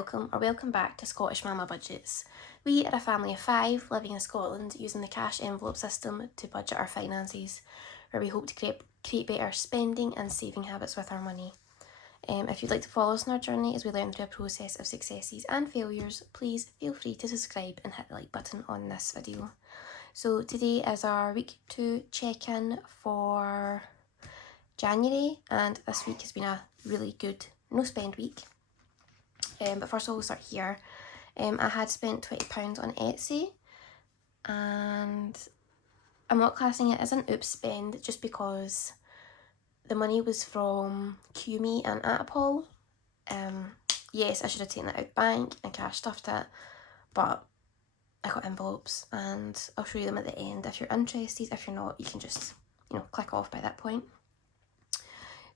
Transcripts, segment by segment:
welcome back to Scottish Mama Budgets. We are a family of 5 living in Scotland using the cash envelope system to budget our finances, where we hope to create better spending and saving habits with our money. If you'd like to follow us on our journey as we learn through a process of successes and failures, please feel free to subscribe and hit the like button on this video. So today is our week 2 check-in for January, and this week has been a really good no spend week. But first of all, we'll start here. I had spent £20 on Etsy, and I'm not classing it as an oops spend just because the money was from QMe and Atapol. Yes, I should have taken that out of the bank and cash stuffed it, but I got envelopes and I'll show you them at the end if you're interested. If you're not, you can just, click off by that point.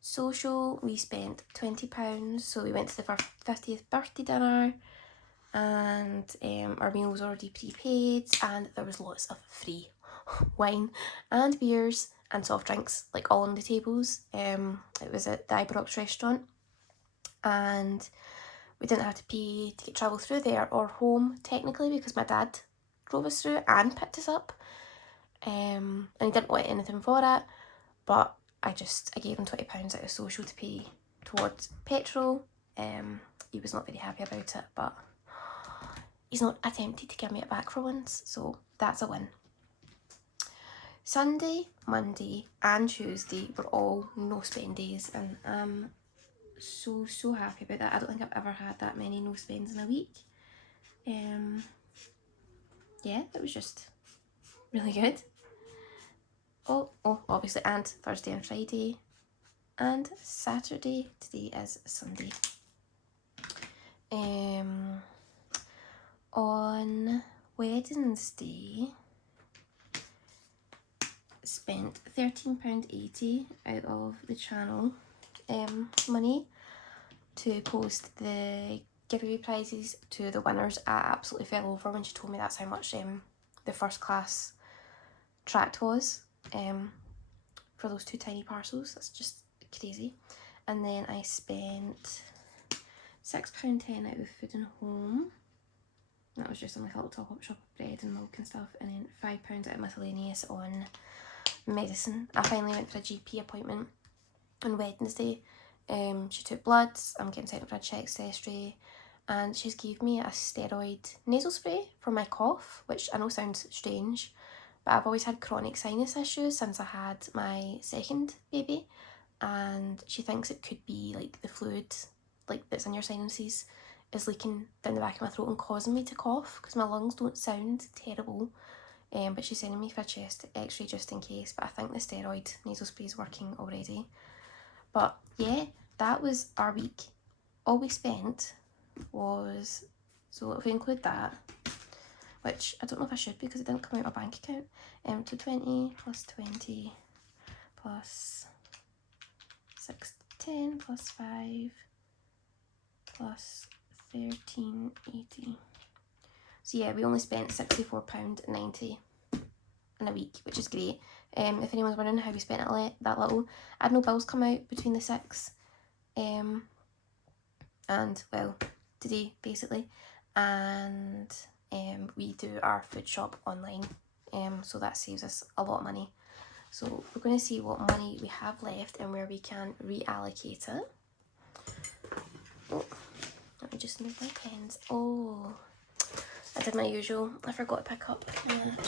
Social, we spent £20, so we went to the 50th birthday dinner, and our meal was already prepaid, and there was lots of free wine and beers and soft drinks, like all on the tables. It was at the Ibrox restaurant, and we didn't have to pay to get travel through there or home technically because my dad drove us through and picked us up, and he didn't want anything for it, but I gave him £20 out of social to pay towards petrol. He was not very happy about it, but he's not attempted to give me it back for once, so that's a win. Sunday, Monday and Tuesday were all no spend days, and I'm so happy about that. I don't think I've ever had that many no spends in a week. Yeah, it was just really good. Oh, obviously, and Thursday and Friday, and Saturday. Today is Sunday. On Wednesday, spent £13.80 out of the channel money to post the giveaway prizes to the winners. I absolutely fell over when she told me that's how much the first class tract was. For those 2 tiny parcels. That's just crazy. And then I spent £6.10 out of food and home. That was just on like a little top-up shop of bread and milk and stuff. And then £5 out of miscellaneous on medicine. I finally went for a GP appointment on Wednesday. She took bloods. I'm getting sent up for a chest x-ray, and she's gave me a steroid nasal spray for my cough, which I know sounds strange, but I've always had chronic sinus issues since I had my second baby, and she thinks it could be like the fluid that's in your sinuses is leaking down the back of my throat and causing me to cough because my lungs don't sound terrible. But she's sending me for a chest x-ray just in case, but I think the steroid nasal spray is working already. But yeah, that was our week. All we spent was, so if we include that, which I don't know if I should because it didn't come out of my bank account. So 20 plus 20 plus 610 plus 5 plus 13.80. So yeah, we only spent £64.90 in a week, which is great. If anyone's wondering how we spent it that little, I had no bills come out between the 6 and, well, today basically, and we do our food shop online, so that saves us a lot of money. So we're going to see what money we have left and where we can reallocate it. Oh, let me just move my pens. Oh, I did my usual. I forgot to pick up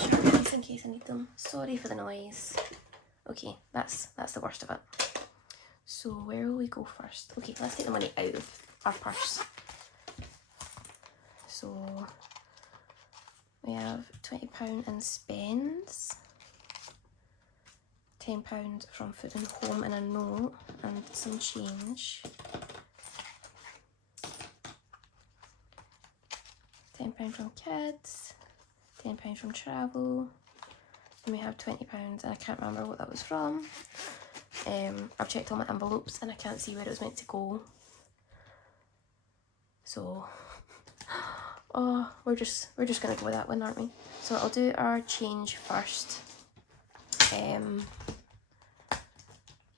just in case I need them. Sorry for the noise. Okay, that's the worst of it. So where will we go first? Okay, let's take the money out of our purse. So we have £20 in spends, £10 from food and home and a note and some change, £10 from kids, £10 from travel, and we have £20 and I can't remember what that was from. I've checked all my envelopes and I can't see where it was meant to go. So oh, we're just gonna go with that one, aren't we? So I'll do our change first.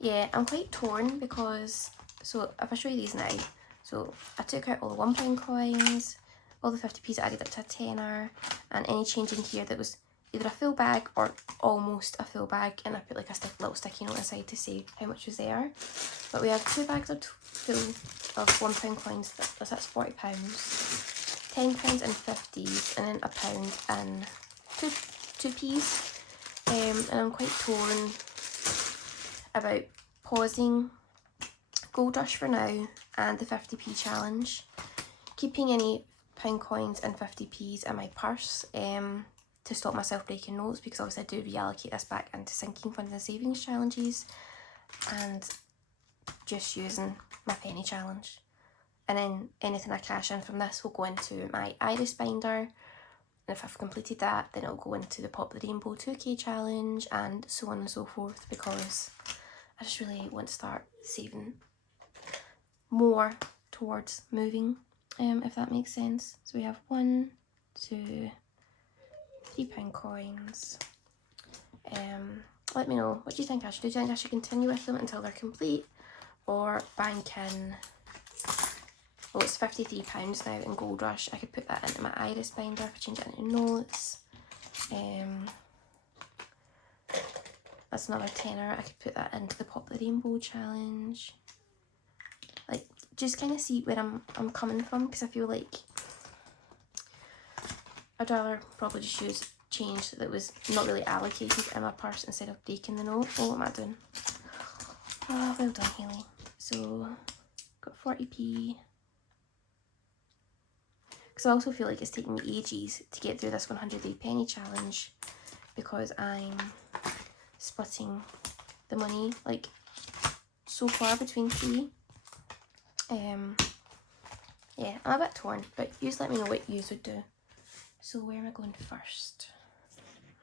Yeah, I'm quite torn because, so if I show you these now, So I took out all the £1 coins, all the 50p's added up to a tenner, and any change in here that was either a full bag or almost a full bag, and I put like a little sticky note inside to say how much was there. But we have 2 bags of full of £1 coins, that's £40, £10 and 50s, and then £1 and 2p's. And I'm quite torn about pausing Gold Rush for now and the 50p challenge, keeping any £1 coins and 50p's in my purse to stop myself breaking notes, because obviously I do reallocate this back into sinking funds and savings challenges, and just using my penny challenge. And then anything I cash in from this will go into my iris binder, and if I've completed that, then it'll go into the Pop the Rainbow 2k challenge, and so on and so forth, because I just really want to start saving more towards moving, if that makes sense. So we have 1, 2, £3 coins. Let me know, what do you think I should do? Do you think I should continue with them until they're complete, or bank in, well, it's £53 now in Gold Rush. I could put that into my iris binder if I change it into notes. That's another tenner. I could put that into the Pop the Rainbow challenge. Like, just kind of see where I'm coming from, because I feel like I'd rather probably just use change that was not really allocated in my purse instead of breaking the note. Oh, what am I doing? Oh, well done, Hayley. So, got 40p. Because I also feel like it's taking me ages to get through this 100-day penny challenge, because I'm splitting the money like so far between 3. Yeah, I'm a bit torn, but you just let me know what you would do. So where am I going first?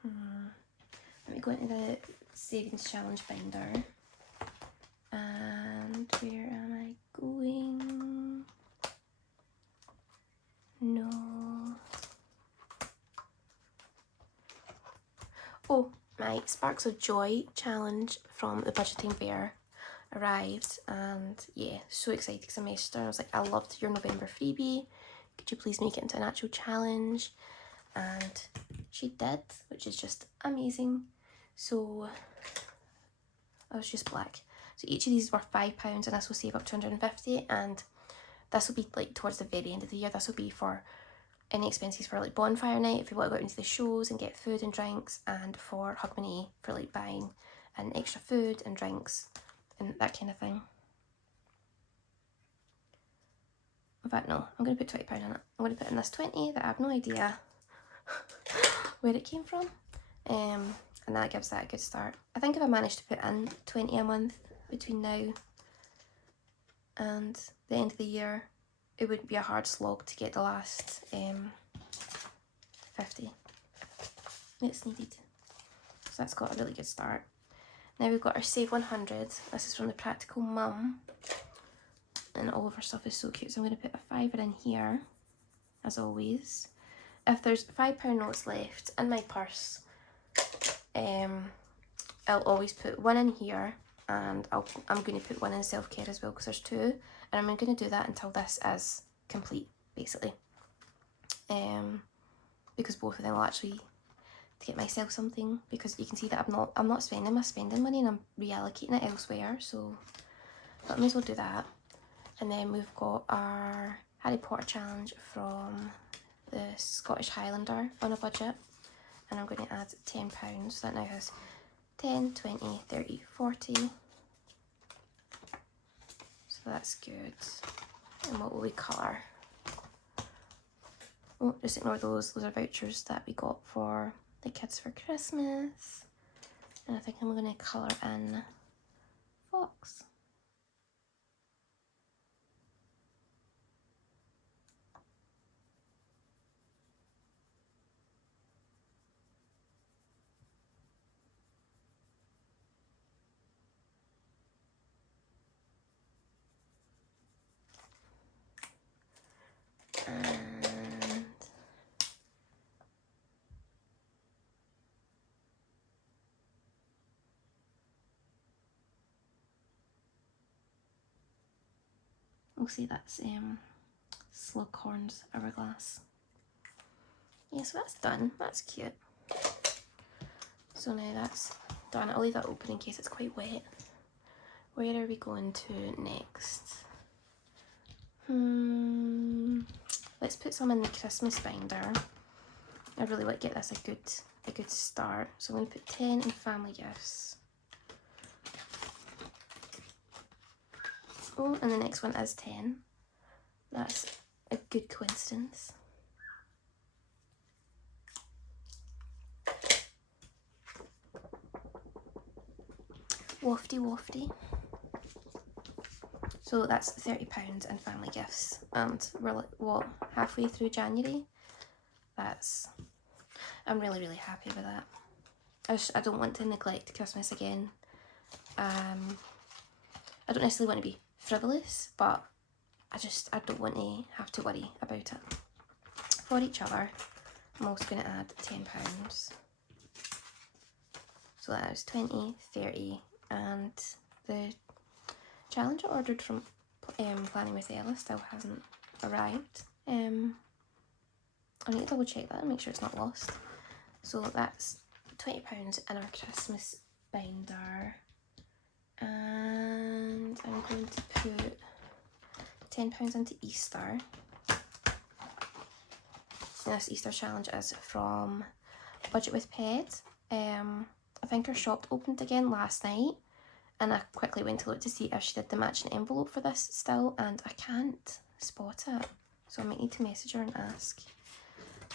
Let me go into the savings challenge binder. And where am I going? No. Oh, my Sparks of Joy challenge from the Budgeting Bear arrived, and yeah, so excited because I messaged her. I was like, I loved your November freebie. Could you please make it into an actual challenge? And she did, which is just amazing. So I was just black. So each of these were £5, and this will save up to 150, and this will be like towards the very end of the year. This will be for any expenses for like bonfire night if you want to go out into the shows and get food and drinks, and for Hogmanay for like buying and extra food and drinks and that kind of thing. In fact, no, I'm going to put £20 in it. I'm going to put in this 20 that I have no idea where it came from, and that gives that a good start. I think if I managed to put in 20 a month between now and the end of the year, it would be a hard slog to get the last 50 that's needed. So that's got a really good start. Now we've got our Save 100. This is from the Practical Mum, and all of her stuff is so cute. So I'm going to put a £5 in here, as always. If there's £5 notes left in my purse, I'll always put one in here, and I'm going to put one in self-care as well, because there's 2, and I'm going to do that until this is complete, basically. Because both of them will actually to get myself something, because you can see that I'm not spending my spending money, and I'm reallocating it elsewhere. So but I may as well do that. And then we've got our Harry Potter challenge from the Scottish Highlander on a budget, and I'm going to add £10. So that now has 10, 20, 30, 40. So that's good. And what will we colour? Oh, just ignore those. Those are vouchers that we got for the kids for Christmas. And I think I'm going to colour in Fox. we'll see that's Slughorn's Hourglass. Yeah, so that's done. That's cute. So now that's done. I'll leave that open in case it's quite wet. Where are we going to next? Let's put some in the Christmas binder. I really want to get this a good start. So I'm going to put 10 in family gifts. Oh, and the next one is 10. That's a good coincidence. Wafty wafty. So that's £30 in family gifts, and we're like, what, halfway through January? I'm really, really happy with that. I don't want to neglect Christmas again. I don't necessarily want to be frivolous, but I don't want to have to worry about it. For each other, I'm also going to add £10. So that is 20, 30, and the challenge I ordered from Planning with Ella still hasn't arrived. I need to double check that and make sure it's not lost. So that's £20 in our Christmas binder, and I'm going to put £10 into Easter. And this Easter challenge is from Budget with Pet. I think her shop opened again last night, and I quickly went to look to see if she did the matching envelope for this still, and I can't spot it. So I might need to message her and ask.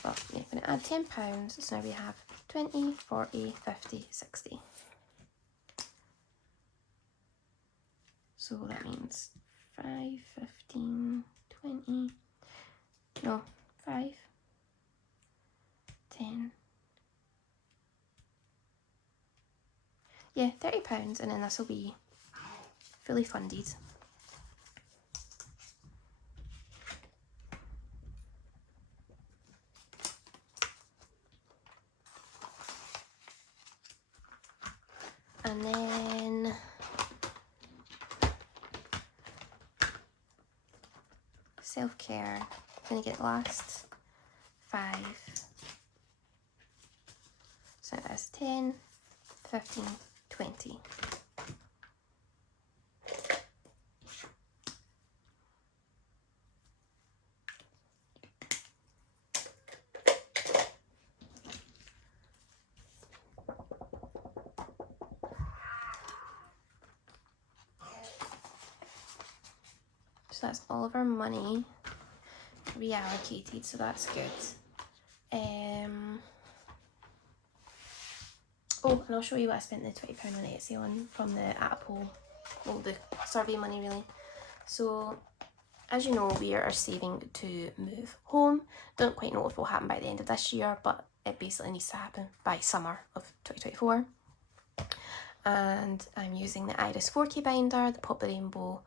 But yeah, I'm going to add £10, so now we have 20, 40, 50, 60. So that means 5, 15, 20, no, 5, 10. Yeah, £30, and then this will be fully funded. And then self-care, I'm going to get last 5. So that's 10, 15, 20. So that's all of our money reallocated, so that's good. Oh, and I'll show you what I spent the £20 on Etsy on from the Apple, well, the survey money really. So, as you know, we are saving to move home. Don't quite know if it will happen by the end of this year, but it basically needs to happen by summer of 2024. And I'm using the Iris 4K binder, the Pop the Rainbow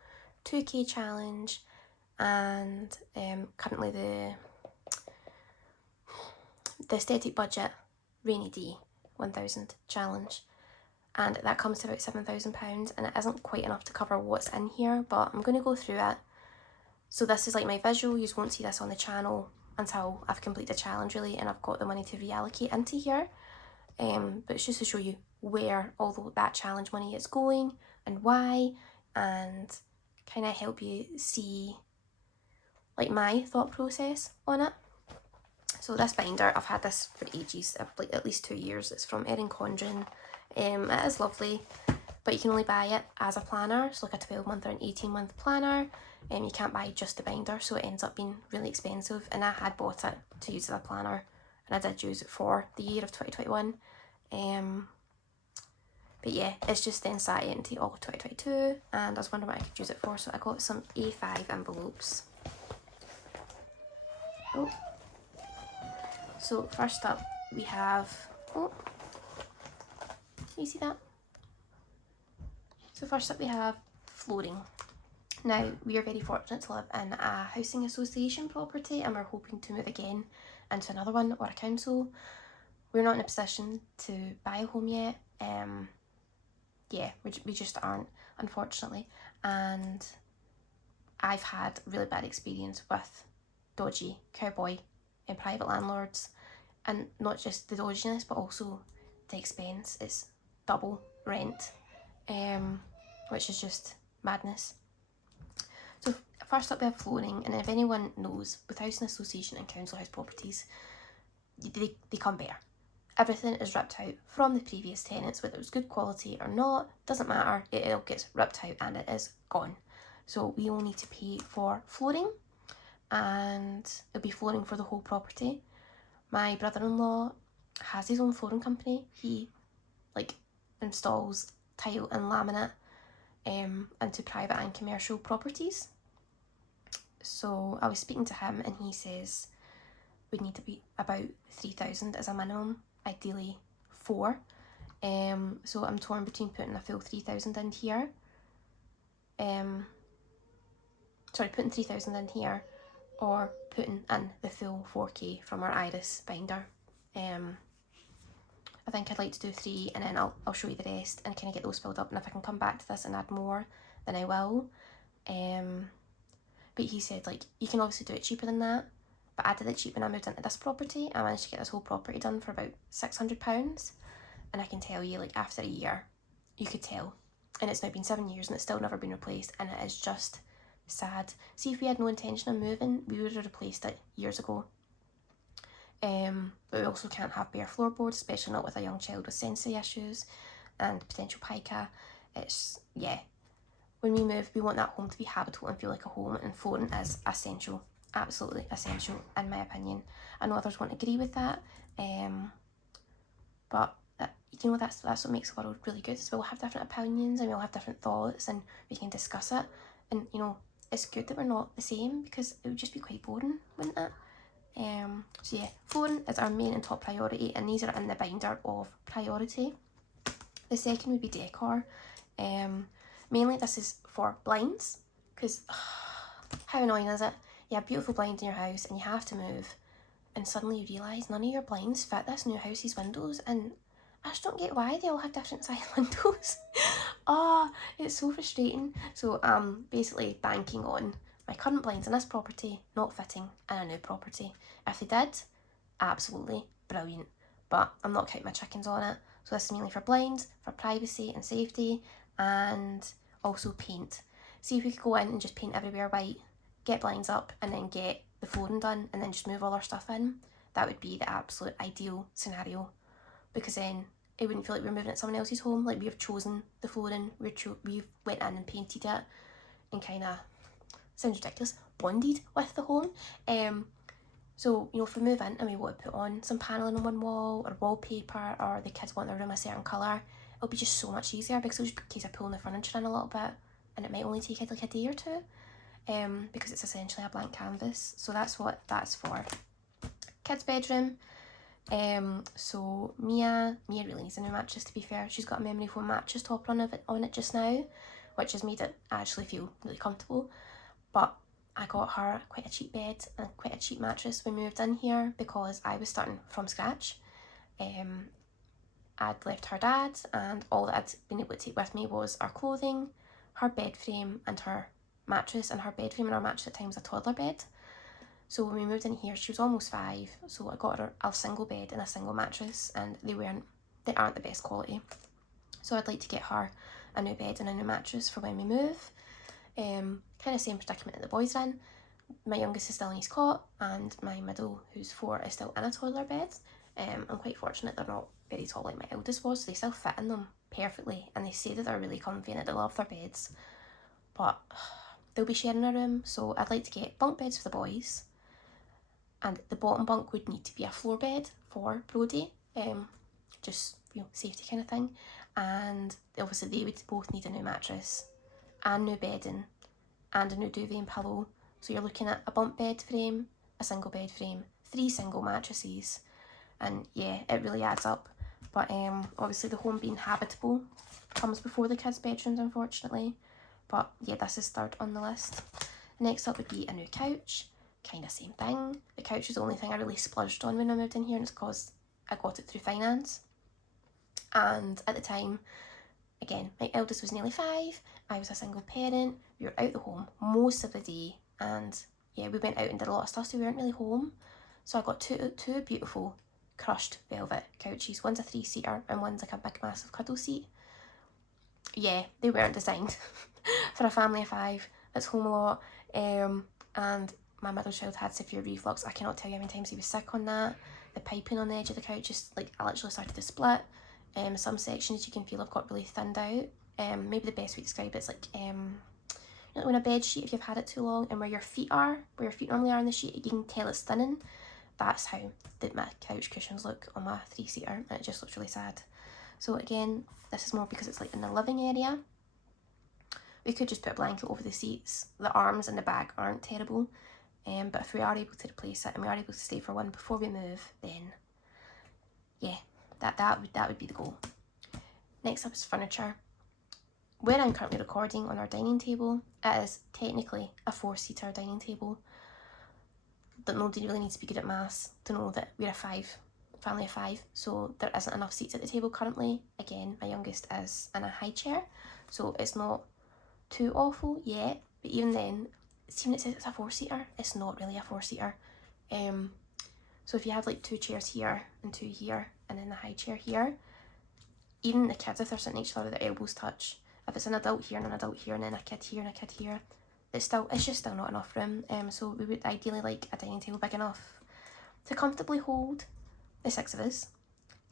2K challenge, and currently the Aesthetic Budget Rainy Day 1000 challenge, and that comes to about £7,000, and it isn't quite enough to cover what's in here, but I'm going to go through it. So this is like my visual. You won't see this on the channel until I've completed the challenge really, and I've got the money to reallocate into here, but it's just to show you where all that challenge money is going and why, and kind of help you see like my thought process on it. So this binder, I've had this for ages, like at least 2 years. It's from Erin Condren. It is lovely, but you can only buy it as a planner. It's like a 12-month or an 18-month planner. You can't buy just the binder, so it ends up being really expensive. And I had bought it to use as a planner, and I did use it for the year of 2021. But yeah, it's just then sat empty all of 2022, and I was wondering what I could use it for, so I got some A5 envelopes. Oh. So first up we have, oh, you see that? So first up we have flooring. Now we are very fortunate to live in a housing association property, and we're hoping to move again into another one or a council. We're not in a position to buy a home yet. Yeah, we just aren't, unfortunately, and I've had really bad experience with dodgy cowboy and private landlords, and not just the dodginess but also the expense. It's double rent, which is just madness. So first up we have flooring, and if anyone knows, with housing association and council house properties, they come bare. Everything is ripped out from the previous tenants, whether it was good quality or not, doesn't matter, it all gets ripped out and it is gone. So we will need to pay for flooring, and it'll be flooring for the whole property. My brother-in-law has his own flooring company. He installs tile and laminate into private and commercial properties. So I was speaking to him and he says we'd need to be about 3,000 as a minimum, ideally 4. So I'm torn between putting a full 3,000 in here. Putting 3,000 in here or putting in the full 4K from our iris binder. I think I'd like to do 3 and then I'll show you the rest and kind of get those filled up, and if I can come back to this and add more then I will. But he said you can obviously do it cheaper than that, but I did it cheap when I moved into this property. I managed to get this whole property done for about £600, and I can tell you after a year you could tell, and it's now been 7 years and it's still never been replaced, and it is just sad. See, if we had no intention of moving, we would have replaced it years ago. But we also can't have bare floorboards, especially not with a young child with sensory issues and potential pica. It's, yeah, when we move we want that home to be habitable and feel like a home, and flooring is essential, absolutely essential in my opinion. I know others won't agree with that, but that's what makes the world really good, is we'll have different opinions and we'll have different thoughts and we can discuss it, and it's good that we're not the same, because it would just be quite boring, wouldn't it? So yeah, flooring is our main and top priority, and these are in the binder of priority. The second would be decor. Mainly this is for blinds, because how annoying is it? You have beautiful blinds in your house and you have to move, and suddenly you realise none of your blinds fit this new house's windows, and I just don't get why they all have different size windows. It's so frustrating. So I'm basically banking on my current blinds in this property not fitting in a new property. If they did, absolutely brilliant, but I'm not counting my chickens on it. So this is mainly for blinds, for privacy and safety, and also paint. See if we could go in and just paint everywhere white, get blinds up, and then get the flooring done, and then just move all our stuff in. That would be the absolute ideal scenario, because then it wouldn't feel like we're moving at someone else's home. We've chosen the flooring, we've went in and painted it, and kind of, sounds ridiculous, bonded with the home. So if we move in and we want to put on some paneling on one wall or wallpaper, or the kids want their room a certain colour, it'll be just so much easier, because it'll just be a case of pulling the furniture in a little bit, and it might only take a day or two, because it's essentially a blank canvas. So that's what that's for. Kids' bedroom. So Mia really needs a new mattress, to be fair. She's got a memory foam mattress topper on it just now, which has made it actually feel really comfortable. But I got her quite a cheap bed and quite a cheap mattress when we moved in here, because I was starting from scratch. I'd left her dad, and all that I'd been able to take with me was our clothing, her bed frame and her mattress, and her bed frame and our mattress at times a toddler bed. So when we moved in here, she was almost 5, so I got her a single bed and a single mattress, and they aren't the best quality. So I'd like to get her a new bed and a new mattress for when we move. Kind of same predicament that the boys are in. My youngest is still in his cot, and my middle, who's 4, is still in a toddler bed. I'm quite fortunate they're not very tall like my eldest was, so they still fit in them perfectly, and they say that they're really comfy and that they love their beds. But they'll be sharing a room, so I'd like to get bunk beds for the boys, and the bottom bunk would need to be a floor bed for Brody, just safety kind of thing. And obviously they would both need a new mattress and new bedding and a new duvet and pillow. So you're looking at a bunk bed frame, a single bed frame, 3 single mattresses, and yeah, it really adds up. But obviously the home being habitable comes before the kids' bedrooms, unfortunately. But yeah, this is third on the list. Next up would be a new couch. Kind of same thing. The couch is the only thing I really splurged on when I moved in here, and it's because I got it through finance. And at the time, again, my eldest was nearly 5, I was a single parent, we were out the home most of the day, and yeah, we went out and did a lot of stuff, so we weren't really home. So I got two beautiful crushed velvet couches. One's a 3-seater and one's like a big massive cuddle seat. Yeah, they weren't designed for a family of 5 that's home a lot, and my middle child had severe reflux. I cannot tell you how many times he was sick on that. The piping on the edge of the couch just like I literally started to split. Some sections you can feel have got really thinned out. Maybe the best way to describe it is like you know, when a bed sheet, if you've had it too long, and where your feet normally are on the sheet, you can tell it's thinning. That's how my couch cushions look on my 3-seater, and it just looks really sad. So again, this is more because it's like in the living area. We could just put a blanket over the seats. The arms and the back aren't terrible, but if we are able to replace it and we are able to stay for one before we move, then yeah, that would be the goal. Next up is furniture. Where I'm currently recording on our dining table, it is technically a 4-seater dining table. That nobody really needs to be good at maths to know that we're a family of 5, so there isn't enough seats at the table currently. Again, my youngest is in a high chair, so it's not too awful yet, but even then, see when it says it's a 4-seater, it's not really a 4-seater. So if you have like 2 chairs here and 2 here, and then the high chair here, even the kids, if they're sitting next to each other, their elbows touch. If it's an adult here and an adult here, and then a kid here and a kid here, it's just still not enough room. So we would ideally like a dining table big enough to comfortably hold the 6 of us,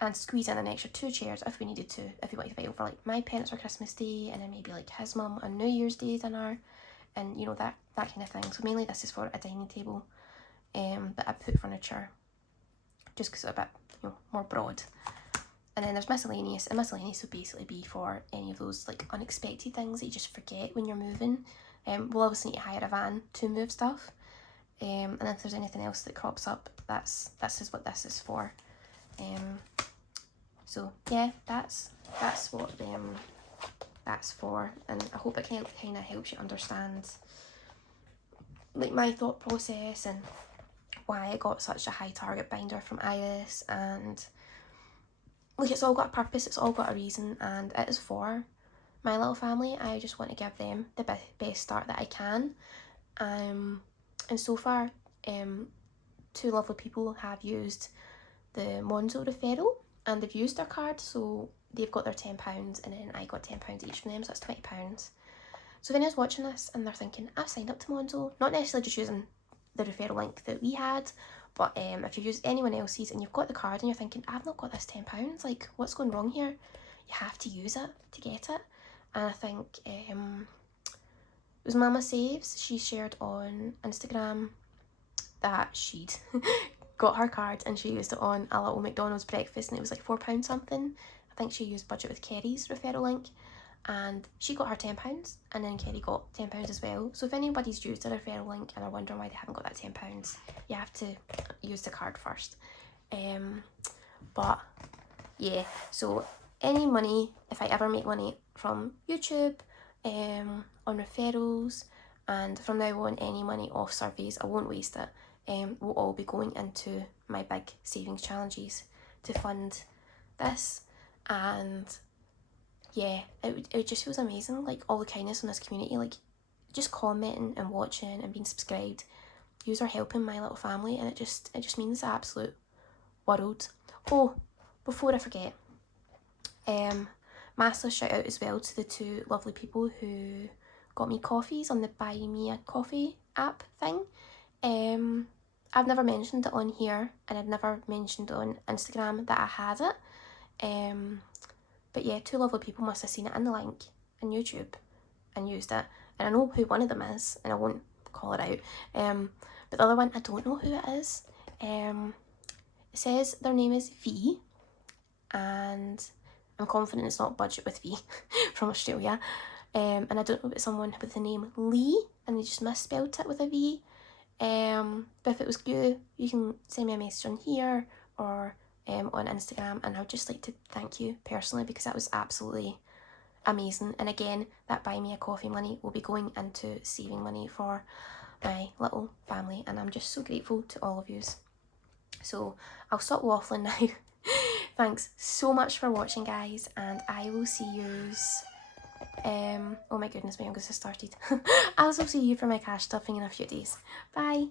and squeeze in an extra 2 chairs if we needed to, if we wanted to invite over like my parents for Christmas Day, and then maybe like his mum on New Year's Day dinner, and you know, that kind of thing. So mainly this is for a dining table, but I put furniture just because it's a bit, you know, more broad. And then there's miscellaneous, and miscellaneous would basically be for any of those like unexpected things that you just forget when you're moving. We'll obviously need to hire a van to move stuff, and if there's anything else that crops up, this is what this is for. So yeah, that's what that's for, and I hope it kind of helps you understand like my thought process and why I got such a high target binder from Iris, and like it's all got a purpose, it's all got a reason, and it is for my little family. I just want to give them the best start that I can. And so far, 2 lovely people have used the Monzo referral, and they've used their card, so they've got their £10, and then I got £10 each from them, so that's £20. So if anyone's watching this and they're thinking, I've signed up to Monzo, not necessarily just using the referral link that we had, but if you've used anyone else's and you've got the card and you're thinking, I've not got this £10, like what's going wrong here? You have to use it to get it. And I think it was Mama Saves, she shared on Instagram that she'd got her card and she used it on a little McDonald's breakfast, and it was like £4 something. I think she used Budget with Kerry's referral link, and she got her £10, and then Kerry got £10 as well. So if anybody's used a referral link and are wondering why they haven't got that £10, you have to use the card first. But yeah, so any money, if I ever make money from YouTube, on referrals, and from now on any money off surveys, I won't waste it, will all be going into my big savings challenges to fund this. And yeah, it just feels amazing, like all the kindness in this community, like just commenting and watching and being subscribed. Yous are helping my little family, and it just means the absolute world. Oh, before I forget, massive shout out as well to the 2 lovely people who got me coffees on the Buy Me a Coffee app thing. I've never mentioned it on here, and I'd never mentioned on Instagram that I had it. But yeah, 2 lovely people must have seen it in the link on YouTube and used it. And I know who one of them is, and I won't call it out. But the other one, I don't know who it is. It says their name is V, and I'm confident it's not Budget with V from Australia. And I don't know if it's someone with the name Lee and they just misspelled it with a V. But if it was you can send me a message on here or on Instagram, and I would just like to thank you personally, because that was absolutely amazing. And again, that Buy Me a Coffee money will be going into saving money for my little family, and I'm just so grateful to all of yous. So I'll stop waffling now. Thanks so much for watching, guys, and I will see yous Oh my goodness, my youngest has started. I'll also see you for my cash stuffing in a few days. Bye.